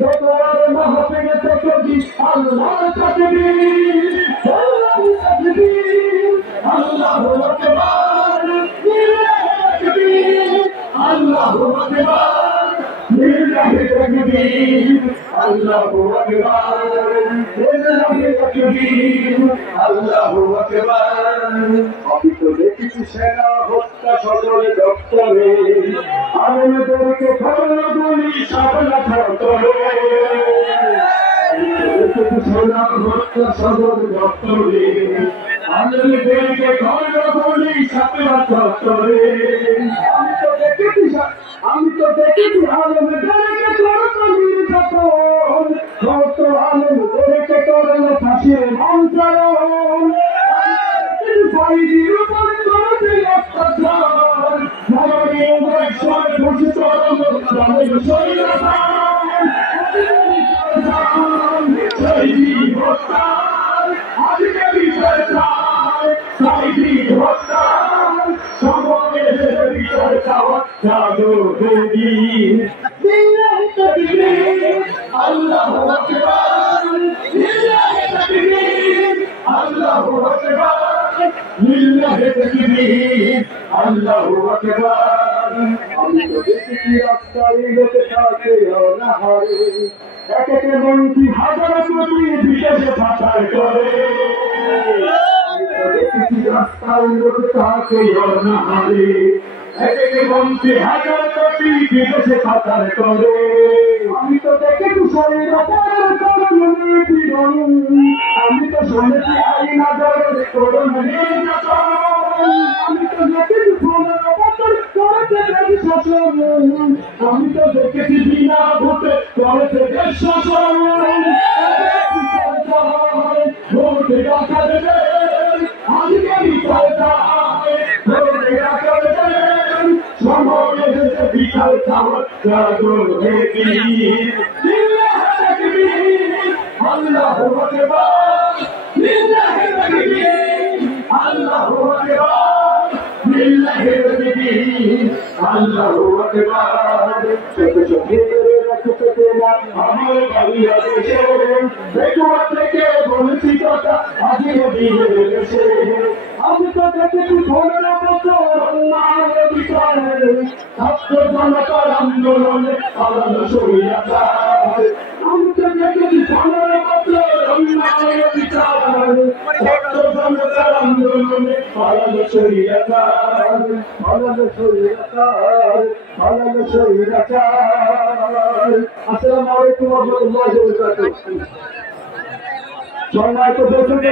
যতবার মাহফিলে তাকবীর আল্লাহর তাকবীর আল্লাহু তাকবীর আল্লাহু আকবার তাকবীর আল্লাহু আকবার লিল্লাহি তাকবীর আল্লাহু আকবার লিল্লাহি তাকবীর আল্লাহু আকবার। আমি তো দেখেছি সেনা হত্যা সদরে দপ্তরে আলেমদেরকে ধরো গুলি সাবলা ধরে সেনা হত্যা সদর দপ্তরে আলেমদেরকে ধরো গুলি সাবলা ধরে। আমি তো দেখেছি আলেমদেরকে ধরো গুলি নির্যাতন কত আলেমদেরকে করলো ফাঁসির মন্ত্রণ শহীদের উপর করতে অত্যাচার মরণে বৈষম্য ঘোষিত রমজানের শহীদান শহীদি হত্যার আজকে বিচার চায় শহীদি হত্যার সমাবেশের বিচার চাওয়া জাদু দিন লিল্লাহি তাকবীর আল্লাহু আকবার লিল্লাহি তাকবীর আল্লাহু আকবার লিল্লাহি তাকবীর আল্লাহু আকবার। আমি তো দেখেছি রাস্তায় লোকে থাকে অনাহারে এক এক মন্ত্রী হাজার কোটি বিদেশে পাচার করে। আমি তো দেখেছি রাস্তায় লোকে থাকে অনাহারে এক এক মন্ত্রী হাজার কোটি বিদেশে পাচার করে। আমি তো দেখেছি স্বাধীনতার করণীয় জীবন আমি তো শুনেছি আইনা জয়ের করণীয় নির্যাতন আমি তো দেখেছি ১৫ বছর করেছে দেশ শাসন আমি তো দেখেছি বিনা ভোটে করেছে দেশ শাসন ভোটে টাকা দেবে আজকে বিচার চায় ভোটে টাকা দেবে সমাবেশে বিচার চাওয়া জাদু দিন আল্লাহু আকবার লিল্লাহি তাকবীর আল্লাহু আকবার লিল্লাহি তাকবীর আল্লাহু আকবার। শত শহীদের রক্তে না আমার বাংলাদেশে বেকুয়া থেকে বলছি কথা আজিও দিয়ে দেশে। আমি তো দেখেছি ১৫ বছর অন্যায় বিচার ছাত্র জনতার আন্দোলনে পালানো স্বৈরাচার। আমি তো দেখেছি ১৫ বছর অন্যায় বিচার ছাত্র জনতার আন্দোলনে পালানো স্বৈরাচার পালানো স্বৈরাচার পালানো স্বৈরাচার। আসসালামু আলাইকুম ওয়া রাহমাতুল্লাহি ওয়া বারাকাতুহু। সম্মানিত দর্শক